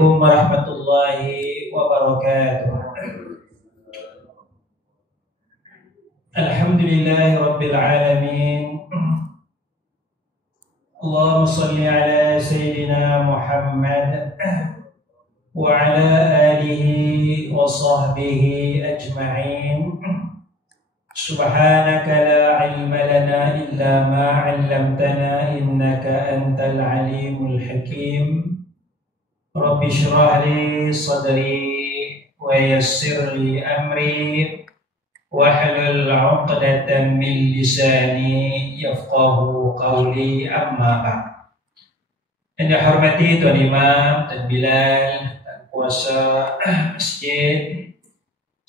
Assalamualaikum warahmatullahi wabarakatuh. Alhamdulillahi rabbil alamin. Allahumma salli ala Sayyidina Muhammad wa ala alihi wa sahbihi ajma'in. Subhanaka la ilma lana illa ma 'allamtana innaka antal alimul hakim. Rabbi shrah li sadri wa yassir li amri wahlul 'uqdatam min lisani yafqahu qawli, amma ba'd. Yang dihormati Tuan Imam, Tuan Bilal, Tuan Kuasa Masjid,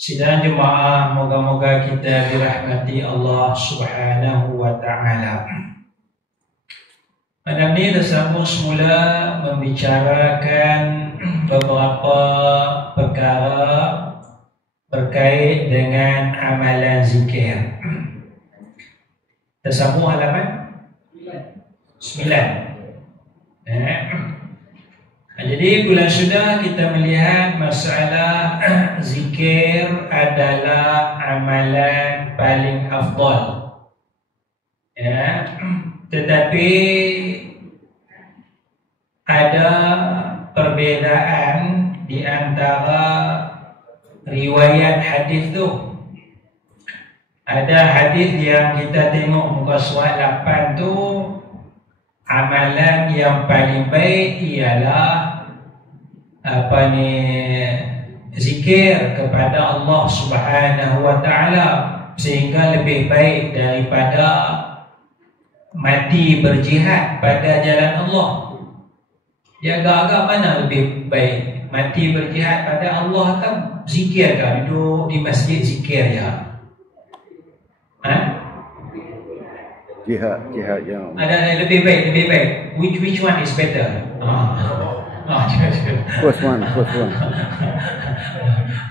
sidang jemaah, moga-moga kita dirahmati Allah Subhanahu wa ta'ala. Malam ini kita sambung semula membicarakan beberapa perkara berkait dengan amalan zikir. Kita sambung halaman 9. Jadi bulan sudah kita melihat masalah zikir adalah amalan paling afdal. Tetapi ada perbezaan di antara riwayat hadis tu. Ada hadis yang kita tengok muka surat 8 tu, amalan yang paling baik ialah zikir kepada Allah Subhanahu wa ta'ala, sehingga lebih baik daripada mati berjihad pada jalan Allah. Ya, agak-agak mana lebih baik? Mati berjihad pada Allah kan zikir kan? Duduk di masjid zikir ya? Jihad yang ada lebih baik. Which one is better? First one.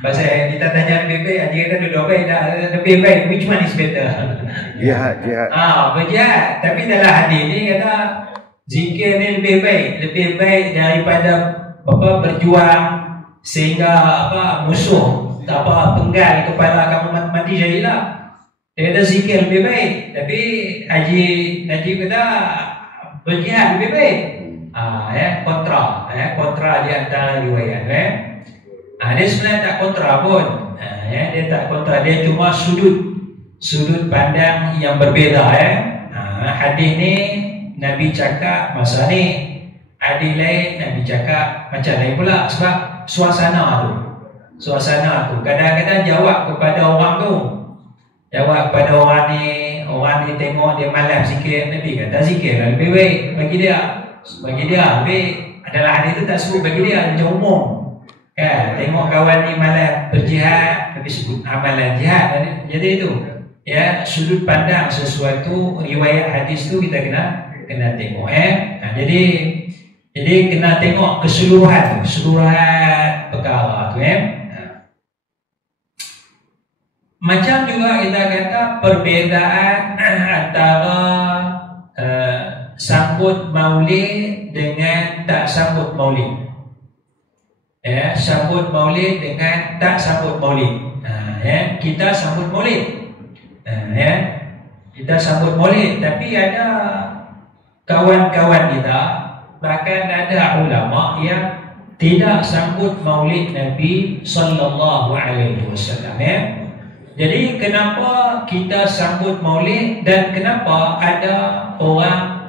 Pasal kita tanya lebih baik, dia kata dua baik dah, lebih baik. Which one is better? Jihad. Berjihad. Tapi dalam hadis ni kata zikir ni lebih baik daripada berjuang sehingga musuh penggal kepala kamu mati jadilah. Dia kata zikir lebih baik, tapi Haji kata berjihad lebih baik. Kontra di antara riwayat. Dia sebenarnya tak kontra pun. Dia tak kontra, dia cuma sudut pandang yang berbeza. Hadis ni Nabi cakap masa ni, hadis lain Nabi cakap macam lain pula, sebab suasana tu kadang-kadang jawab kepada orang kepada orang ni tengok dia malas zikir, Nabi kata zikir lebih baik bagi dia lebih, adalah hadis tu tak sebut bagi dia, macam umum kan. Tengok kawan ni malas berjihad, tapi sebut amalan jihad. Jadi itu sudut pandang sesuatu riwayat hadis tu kita kena tengok. Jadi kena tengok keseluruhan perkara tu. Macam juga kita kata perbezaan antara sambut maulid dengan tak sambut maulid. Sambut maulid dengan tak sambut maulid. Kita sambut maulid. Kita sambut maulid, tapi ada kawan-kawan kita, bahkan ada ulama yang tidak sambut maulid Nabi sallallahu alaihi wasallam. Jadi kenapa kita sambut maulid dan kenapa ada orang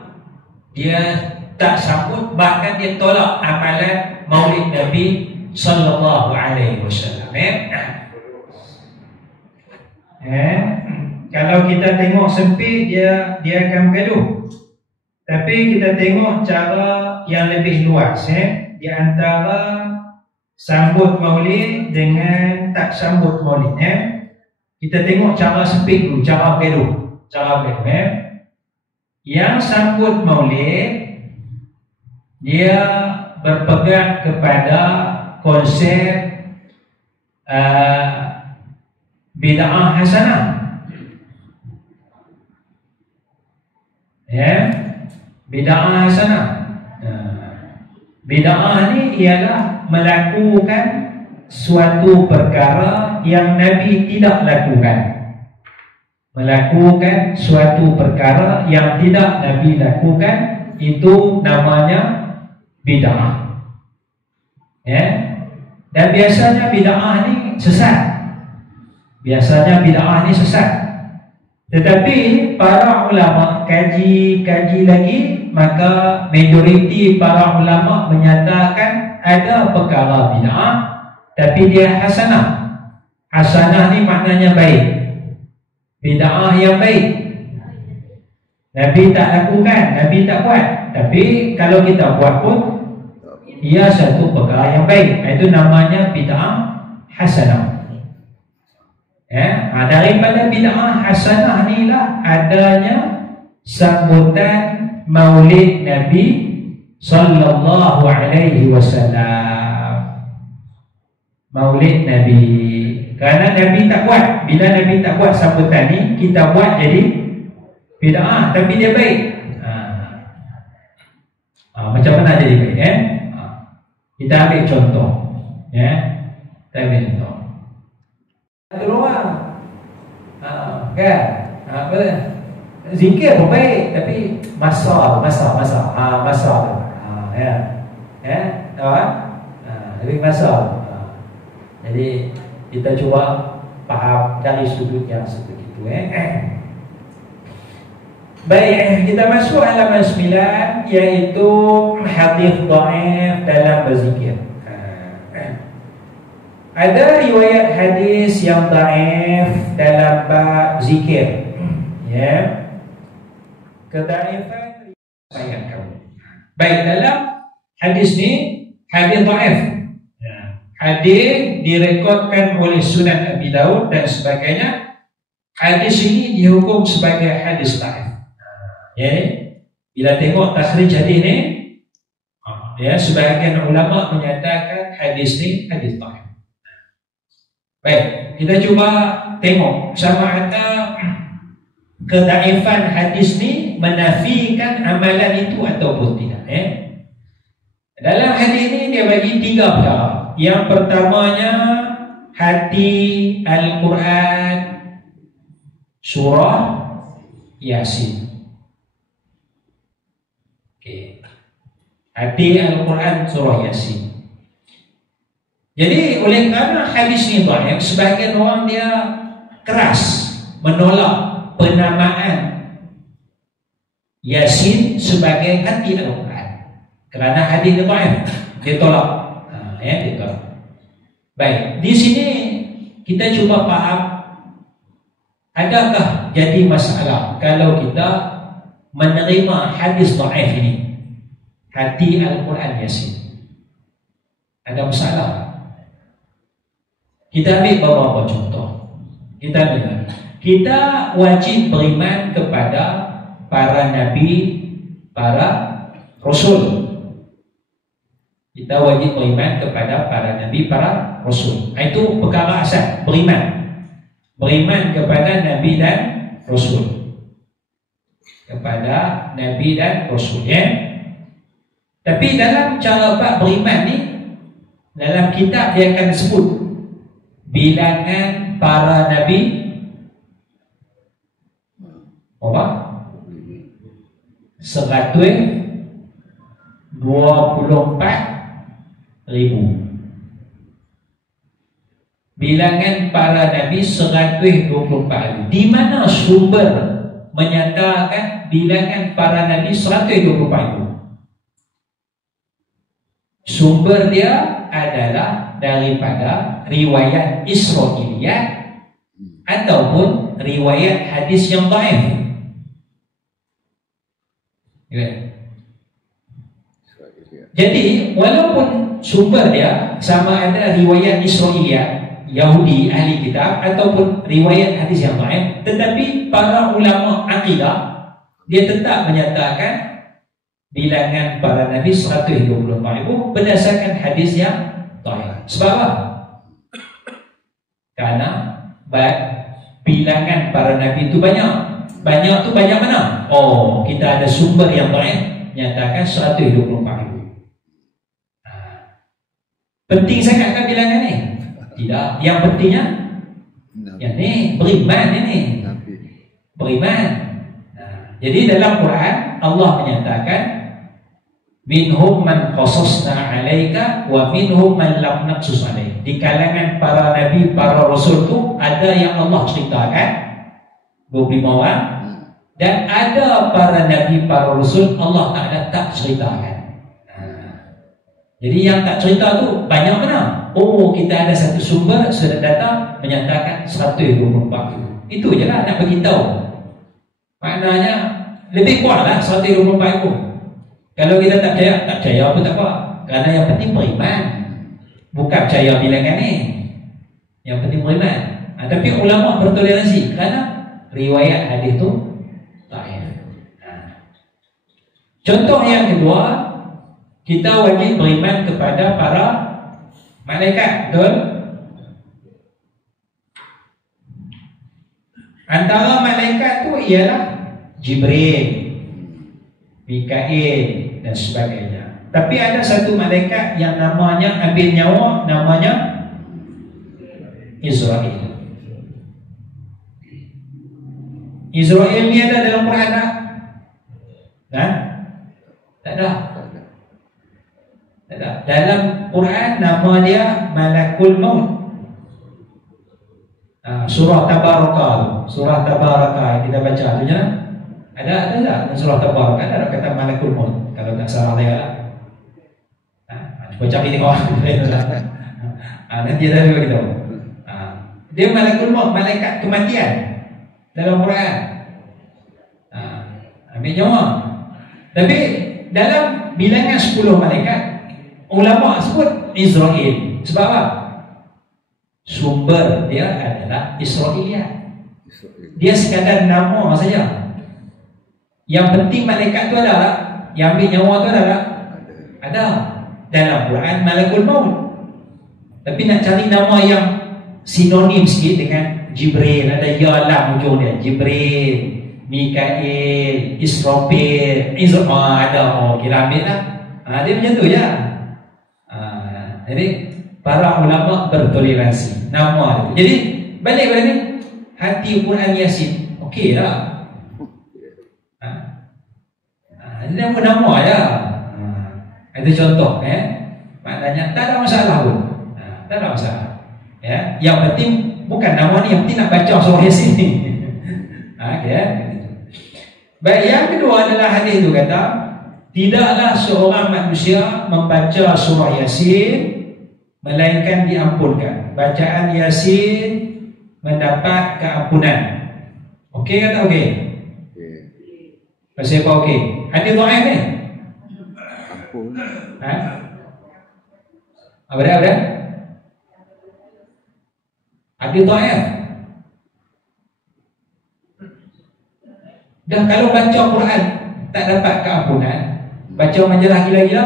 dia tak sambut, bahkan dia tolak amalan maulid Nabi sallallahu alaihi wasallam. Kalau kita tengok sempit, dia akan bergaduh. Tapi kita tengok cara yang lebih luas di antara sambut maulid dengan tak sambut maulid. Kita tengok cara sempit dulu, cara bergaduh. Yang sambut maulid, dia berpegang kepada konsep bid'ah hasanah. Bid'ah hasanah. Bid'ah ni ialah melakukan suatu perkara yang Nabi tidak lakukan. Melakukan suatu perkara yang tidak Nabi lakukan, itu namanya bid'ah. Ya. Dan biasanya bid'ah ni sesat. Biasanya bid'ah ni sesat. Tetapi para ulama kaji lagi, maka majoriti para ulama menyatakan ada perkara bid'ah tapi dia hasanah. Hasanah ni maknanya baik. Bid'ah yang baik. Nabi tak lakukan, Nabi tak buat. Tapi kalau kita buat pun ia satu perkara yang baik. Itu namanya bid'ah hasanah. Daripada bid'ah hasanah inilah adanya sambutan Maulid Nabi sallallahu alaihi wasallam. Maulid Nabi. Kerana Nabi tak buat. Bila Nabi tak buat sambutan ni, kita buat jadi bid'ah, tapi dia baik. Macam mana jadi baik? Kita ambil contoh. Kita ambil contoh. Satu orang kan? Apa dia? Zikir pun baik, tapi masa tu. Tahu kan? Lebih masa. Jadi kita cuba faham dari sudut yang seperti itu. Baik, kita masuk halaman 9, iaitu hadis dhaif dalam berzikir. Ada riwayat hadis yang dhaif dalam bab zikir. Ya. Kedhaifan riwayat kamu. Baik, dalam hadis ni hadis dhaif. Hadis direkodkan oleh Sunan Abi Daud dan sebagainya. Hadis ini dihukum sebagai hadis dhaif. Ya, bila tengok takhrij hadis ni, ya, sebahagian ulama menyatakan hadis ni hadis dhaif. Baik, kita cuba tengok sama ada kedhaifan hadis ni menafikan amalan itu ataupun tidak. Dalam hadis ni dia bagi 3 perkara. Yang pertamanya, hati Al-Quran surah Yasin. Hati Al-Quran surah Yasin. Jadi oleh kerana hadis ni dhaif, sebahagian orang dia keras menolak penamaan Yasin sebagai hati Al-Quran. Kerana hadis ni dhaif, dia tolak. Dia tolak. Baik, di sini kita cuba faham, adakah jadi masalah kalau kita menerima hadis dhaif ini, hati Al-Quran Yasin? Ada masalah? Kita ambil beberapa contoh. Kita wajib beriman kepada para nabi, para rasul. Kita wajib beriman kepada para nabi, para rasul. Itu perkara asal, beriman. Beriman kepada nabi dan rasul. Kepada nabi dan rasul, ya. Tapi dalam cara bab beriman ni, dalam kitab dia akan sebut bilangan para nabi apa? 124,000. Bilangan para nabi 124,000. Di mana sumber menyatakan bilangan para nabi 124,000? Sumber dia adalah daripada riwayat Israiliyat ataupun riwayat hadis yang dhaif. Jadi walaupun sumber dia sama ada riwayat Israiliyat, Yahudi ahli kitab, ataupun riwayat hadis yang dhaif, tetapi para ulama akidah dia tetap menyatakan bilangan para nabi 124,000 berdasarkan hadis yang dhaif. Sebab apa? Karena bilangan para nabi itu banyak. Banyak tu banyak mana? Oh, kita ada sumber yang dhaif nyatakan 124,000. Penting sangat kan bilangan ni? Tidak. Yang pentingnya yang ni beriman ni. Beriman. Jadi dalam Quran Allah menyatakan minhum man qasasna 'alaika wa minhum man lam naqsus 'alaik. Di kalangan para nabi, para rasul tu ada yang Allah ceritakan 25 orang, dan ada para nabi, para rasul Allah tak ceritakan. Jadi yang tak cerita tu banyak mana? Oh, kita ada satu sumber sudah datang menyatakan 124 itu je lah nak beritahu. Maknanya lebih kuatlah 124 itu. Kalau kita tak percaya apa tak apa. Kerana yang penting beriman. Bukan percaya bilangan ni. Yang penting beriman. Tapi ulama bertoleransi kerana riwayat hadis tu sahih. Contoh yang kedua, kita wajib beriman kepada para malaikat, betul? Antara malaikat tu ialah Jibril, Mikail dan sebagainya. Tapi ada satu malaikat yang namanya ambil nyawa, namanya Israel. Israel ni ada dalam Quran tak? Tak ada. Tak ada. Dalam Quran nama dia Malakul Maut. Surah Tabarakah. Surah Tabarakah yang kita baca tu je. Ada tak? Surah Tabarakah ada kata Malakul Maut. Kalau tak salah dia lah. Cuba cari tengok. Nanti ada juga kita. Dia Malakul Maut, malaikat kematian dalam Quran. Ambil nyawa. Tapi dalam bilangan 10 malaikat, ulama sebut Israel. Sebab apa? Sumber dia adalah Israeliat. Dia sekadar nama saja. Yang penting malaikat tu ada tak? Yang ambil nyawa tu ada tak? Ada. Dalam Quran Malakul Maut. Tapi nak cari nama yang sinonim sikit dengan Jibril, ada ya lam hujung dia. Jibril, Mikail, Israfil, ada. Kira ambil lah. Dia macam tu je. Jadi para ulama bertoleransi nama dia. Jadi balik pada ni, hati Quran Yasin okey tak? Nama je. Itu contoh. Maknanya tak ada masalah pun. Tak ada masalah. Yang penting bukan nama ni, yang penting nak baca surah Yasin ni. Baik, yang kedua adalah hadis itu kata, tidaklah seorang manusia membaca surah Yasin melainkan diampunkan. Bacaan Yasin mendapat keampunan. Okey ke tak okey? Pasal apa okey? Hadis dhaif ni? Ampun. Apa dia? Hadis dhaif. Dah kalau baca Quran tak dapat keampunan, baca majalah gila-gila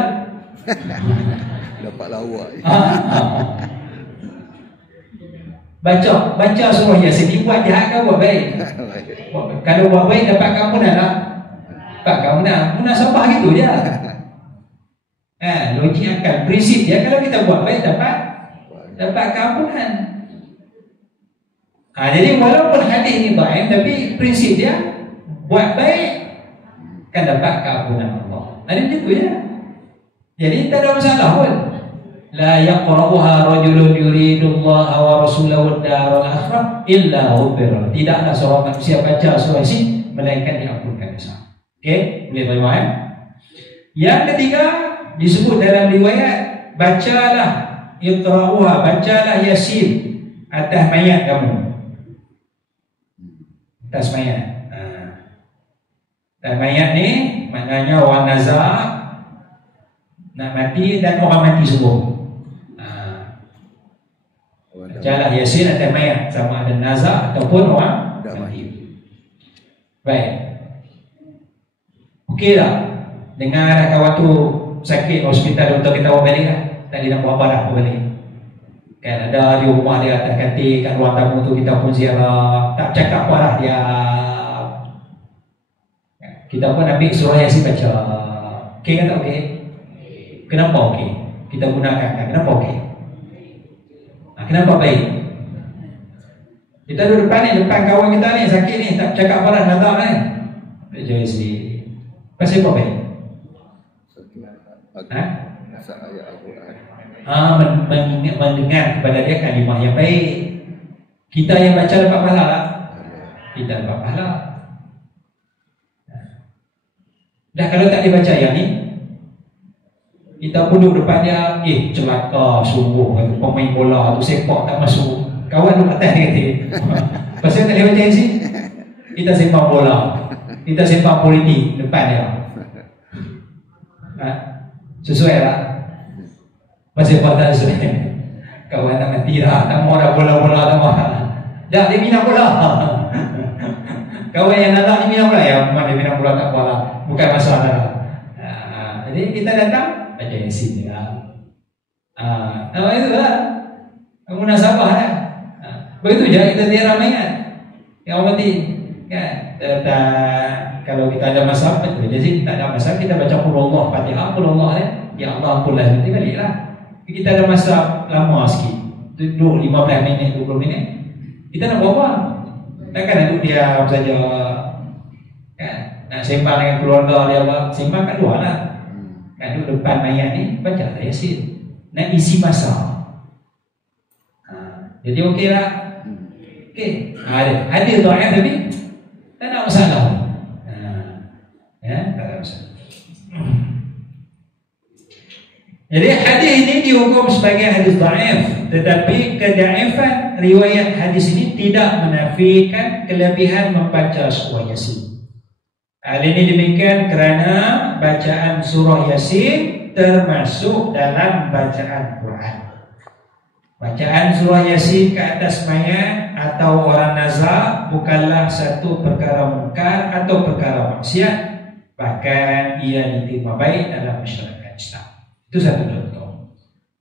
dapat lawak. Baca surah Yasin ni buat jahat ke buat baik? Kalau buat baik dapat keampunan lah. Dapat keampunan. Munasabah gitu je. Logik akal, prinsip dia, kalau kita buat baik dapat keampunan. Jadi walaupun hadis ni dhaif, tapi prinsip dia buat baik kan dapat keampunan Allah. Ada macam tu je. Jadi tak ada masalah pun. La yaqra'uha rajulun yuridullaha wa rasulahu ad-daral akhirah illa ghufira. Tidaklah seorang manusia baca surah Yasin melainkan diampunkan dosa. Okey, boleh terima ya? Yang ketiga disebut dalam riwayat, bacalah iqra'uha, bacalah Yasin atas mayat kamu. Atas mayat. Dan mayat ni maknanya orang nazar nak mati dan orang mati semua. Bacalah Yasin atas mayat, sama ada nazar ataupun orang mati. Baik. Okey tak? Dengar kawan tu sakit hospital, doktor kita bawa balik lah. Tadi nak buat apa dah bawa balik. Kan ada di rumah dia atas katil, kat ruang tamu tu kita pun ziarah. Tak cakap apa dah, dia kita pun ambil surah Yasin baca. Okey ke tak okey? Kenapa okey? Kita gunakan kan? Kenapa okey? Kenapa baik? Kita duduk depan ni, depan kawan kita ni sakit ni, tak cakap apa dah nazar ni. Jadi si pasal apa baik? Mendengar kepada dia kalimah yang baik. Kita yang baca dapat pahala tak? Kita dapat pahala. Dah kalau tak dibaca yang ni, kita pun duduk depan dia, celaka sungguh, pemain bola tu sepak tak masuk. Kawan duduk atas dia kata, pasal tak boleh baca yang sini, kita sembang bola, kita sembang politik depan dia. Sesuai tak? Masih apa tak sesuai? Kawan tak mati dah, tak mau dah bola-bola, tak mau dah. Dah dia minat bola. Kawan yang datang ni minat bola, ya memang dia minat bola tak apa lah, bukan masalah. Jadi kita datang baca yang sini lah. Nama itu lah munasabah lah. Begitu je kita tiada mainan. Yang penting kan, kalau kita ada masalah, jadi kita ada masalah, kita baca qul Allah, Fatihah, qul Allah ya Allah qul lah, nanti baliklah. Kita ada masa lama sikit, duduk 15 minit, 20 minit, kita nak buat apa? Takkan duduk diam saja kan? Nak sembang dengan keluarga dia, sembang kat luar lah. Kan duduk depan mayat ni, baca Yasin, nak isi masa. Jadi okey lah. Okey, ada doa tapi tak ada masalah. Ya, tak ada masalah. Jadi hadis ini dihukum sebagai hadis dhaif, tetapi kedaifan riwayat hadis ini tidak menafikan kelebihan membaca surah Yasin. Hal ini demikian kerana bacaan surah Yasin termasuk dalam bacaan Quran. Bacaan surah Yasin ke atas mayat atau orang nazar bukanlah satu perkara mungkar atau perkara maksiat, bahkan ia diterima baik dalam masyarakat Islam. Itu satu contoh.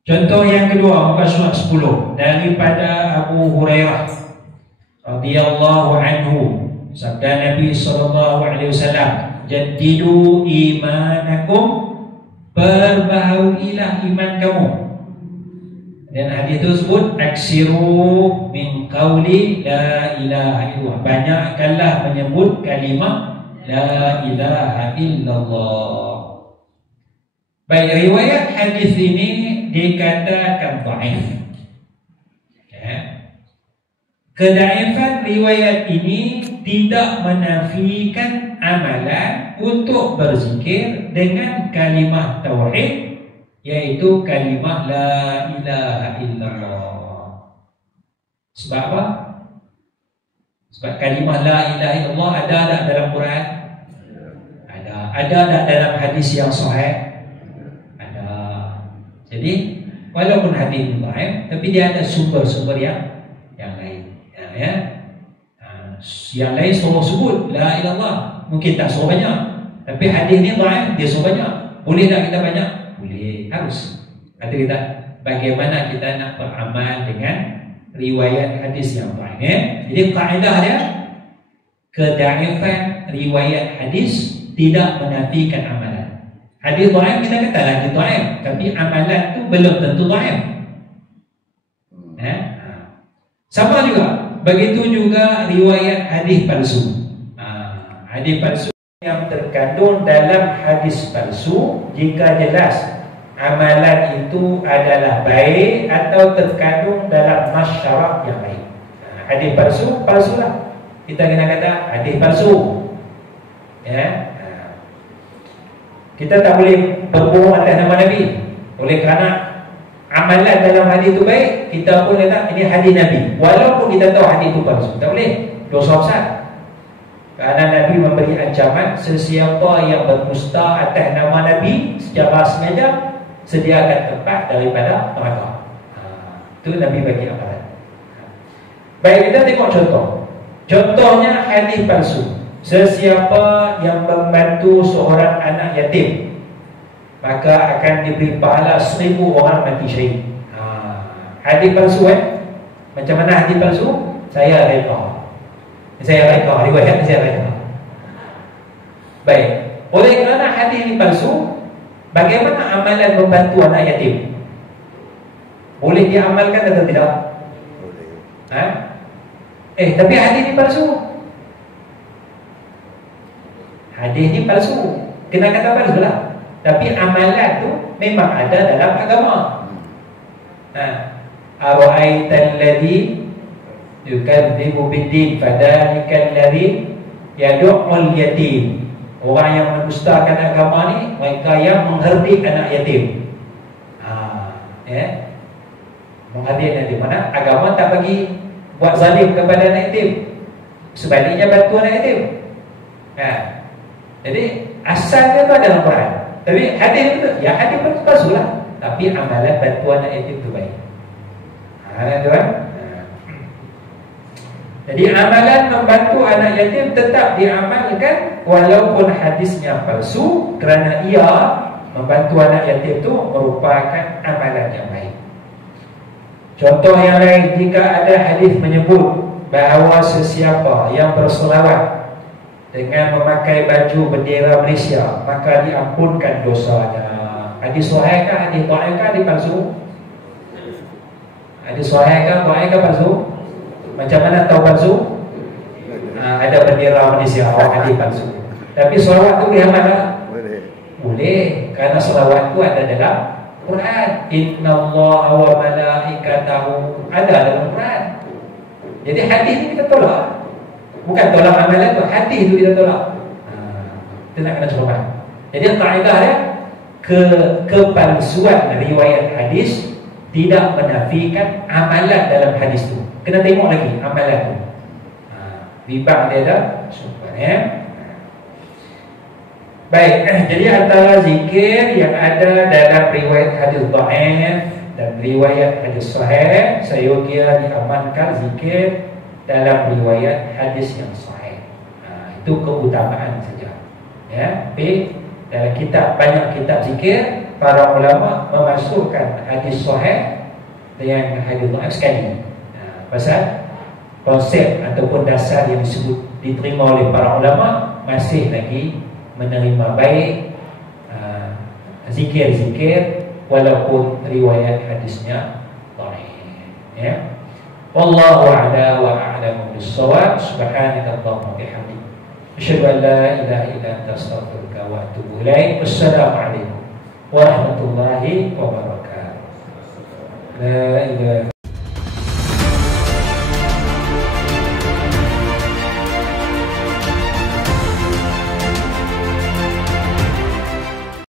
Contoh yang kedua, muka surat 10, daripada Abu Hurairah radhiyallahu anhu, sabda Nabi SAW, jaddidu imanakum, perbaharilah iman kamu. Dan hadis itu sebut aksiru min qawli la ilaha illallah, banyakkanlah menyebut kalimah la ilaha illallah. Baik, riwayat hadis ini dikatakan dhaif. Kedaifan riwayat ini tidak menafikan amalan untuk berzikir dengan kalimah tauhid, yaitu kalimah la ilaha illallah. Sebab apa? Sebab kalimah la ilaha illallah ada tak dalam Quran? Ada tak dalam hadis yang sahih? Jadi walaupun hadis dhaif, tapi dia ada sumber-sumber yang lain. Yang lain suruh sebut la ilallah, mungkin tak suruh banyak. Tapi hadis ni dhaif, dia suruh banyak. Boleh tak kita banyak? Boleh, harus. Kata kita, bagaimana kita nak beramal dengan riwayat hadis yang dhaif. Jadi kaedah dia, kedaifan riwayat hadis tidak menafikan amalan. Hadis dhaif kita katalah hadis dhaif, tapi amalan tu belum tentu dhaif. Sama juga, begitu juga riwayat hadis palsu. Hadis palsu yang terkandung dalam hadis palsu, jika jelas amalan itu adalah baik atau terkandung dalam masyarakat yang baik. Hadis palsu, palsulah. Kita kena kata hadis palsu. Kita tak boleh berbohong atas nama Nabi. Oleh kerana amalan dalam hadis itu baik, kita pun kata ini hadis Nabi, walaupun kita tahu hadis itu palsu. Tak boleh, dosa besar. Kerana Nabi memberi ancaman, sesiapa yang berdusta atas nama Nabi secara sengaja, sediakan tempat daripada neraka. Itu Nabi bagi amalan. Baik, kita tengok contoh. Contohnya hadis palsu. Sesiapa yang membantu seorang anak yatim, maka akan diberi pahala 1000 orang mati syahid. Hadis palsu Macam mana hadis palsu? Saya reka, riwayat saya reka. Baik, oleh kerana hadis ini palsu, bagaimana amalan membantu anak yatim? Boleh diamalkan atau tidak? Tapi hadis ni palsu. Hadis ni palsu. Kena kata palsu lah. Tapi amalan tu memang ada dalam agama. Ara'aital ladzi yukadzibu bid-din fadzalikal ladzi yad'ul yatim. Orang yang mendustakan agama ni, mereka yang mengherdik anak yatim. Mengherdik anak yatim. Mana agama tak bagi buat zalim kepada anak yatim. Sebaliknya bantu anak yatim. Jadi asalnya tu ada dalam Quran. Tapi hadis itu, ya hadis pun palsu lah. Tapi amalan bantu anak yatim tu baik. Tuan. Jadi amalan membantu anak yatim tetap diamalkan walaupun hadisnya palsu, kerana ia membantu anak yatim itu merupakan amalan yang baik. Contoh yang lain, jika ada hadis menyebut bahawa sesiapa yang berselawat dengan memakai baju bendera Malaysia, maka diampunkan dosanya. Hadis sahih kah, hadis dhaif kah, hadis palsu? Hadis sahih kah, dhaif kah, palsu? Macam mana tahu palsu? Ada bendera Malaysia, hadis palsu. Tapi selawat tu boleh amal tak? Boleh, kerana selawat tu ada dalam Quran. Innallaha wa malaikatahu, ada dalam Quran. Jadi hadis ni kita tolak. Bukan tolak amalan tu, hadis tu kita tolak. Kita nak kena coba. Jadi kaedah dia, kepalsuan riwayat hadis tidak menafikan amalan dalam hadis tu. Kena tengok lagi amalan tu. Ribah dia dah sumber. Baik, jadi antara zikir yang ada dalam riwayat hadis dhaif dan riwayat hadis sahih, seyogia diamankan zikir dalam riwayat hadis yang sahih. Itu keutamaan saja. Tapi dalam kitab, banyak kitab zikir, para ulama memasukkan hadis sahih dengan hadis dhaif sekali. Pasal konsep ataupun dasar yang disebut diterima oleh para ulama masih lagi menerima baik zikir-zikir walaupun riwayat hadisnya dhaif. Wallahu a'la wa a'lamu bis-shawab. Subhanakallahumma wa bihamdik, asyhadu an la ilaha illa anta, astaghfiruka wa atubu ilaik. Wassalamualaikum warahmatullahi wabarakatuh. La ilaha